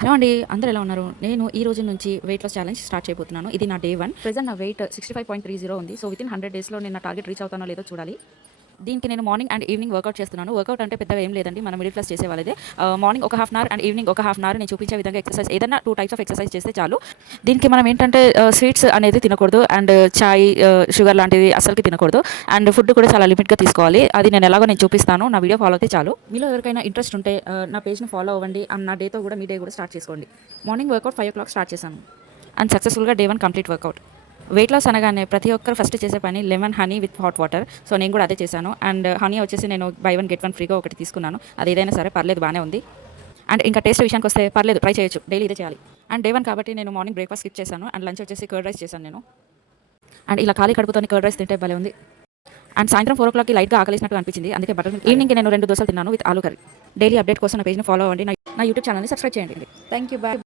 Hello అండి, అందరూ ఎలా ఉన్నారు? నేను ఈ రోజు నుంచి వెయిట్ లాస్ ఛాలెంజ్ స్టార్ట్ చేయబోతున్నాను. ఇది నా డే 1. ప్రెజెంట్ నా వెయిట్ 65.30 ఉంది. సో వితిన్ 100 డేస్‌లో నేను నా టార్గెట్ రీచ్ అవుతానో లేదో చూడాలి. దీనికి నేను మార్నింగ్ అండ్ ఈవినింగ్ వర్కౌట్ చేస్తున్నాను. వర్కౌట్ అంటే పెద్దగా ఏం లేదండి, మన మిడిల్ క్లాస్ చేసే వాళ్ళదే. మార్నింగ్ ఒక half an hour and evening ఒక హాఫ్ అన్ అవర్ నేను చూపించే విధంగా ఎక్సర్సైజ్, ఏదైనా 2 టైప్స్ ఆఫ్ ఎక్సర్సైజ్ చేస్తే చాలు. దీనికి మనం ఏంటంటే స్వీట్స్ అనేది తినకూడదు అండ్ చాయ్, షుగర్ లాంటివి అసలుకి తినకూడదు. అండ్ ఫుడ్ కూడా చాలా లిమిట్గా తీసుకోవాలి. అది నేను ఎలాగో నేను చూపిస్తాను. నా వీడియో ఫాలో అయితే చాలు. మీలో ఎవరికైనా ఇంట్రెస్ట్ ఉంటే నా పేజ్ని ఫాలో అవ్వండి అండ్ నా డేతో కూడా మీ డే కూడా స్టార్ట్ చేసుకోండి. మార్నింగ్ వర్కౌట్ 5 o'clock స్టార్ట్ చేశాను అండ్ సక్సెస్ఫుల్గా day 1 complete workout. Weight loss అనగానే ప్రతి ఒక్కరు ఫస్ట్ చేసే పని lemon honey with hot water. So నేను కూడా అదే చేశాను. అండ్ హనీ వచ్చేసి నేను బై 1 get 1 ఫ్రీగా ఒకటి తీసుకున్నాను. అది ఏదైనా సరే పర్లేదు, బాగానే ఉంది. అండ్ ఇంకా టేస్ట్ విషయానికి వస్తే పర్లేదు, ట్రై చేయొచ్చు, డైలీ ఇదే చేయాలి. అండ్ డే 1 కాబట్టి నేను మార్నింగ్ బ్రేక్ఫాస్ట్ స్కిప్ చేశాను అండ్ లంచ్ వచ్చేసి కర్డ్ రైస్ చేశాను నేను. అండ్ ఇలా ఖాళీ కడుపుతో కర్డ్ రైస్ తింటే భలే ఉంది. అండ్ సాయంత్రం 4 o'clockకి లైట్గా ఆకలిసినట్టు అనిపించింది, అందుకే బటర్ మిల్క్. ఈవినింగ్కి నేను 2 దోశలు తిన్నాను with aloo curry. Daily update కోసం నా పేజ్ని ఫాలో అవ్వండి. నా యూట్యూబ్ ఛానల్ని సబ్స్క్రైబ్ చేయండి. Thank you, bye.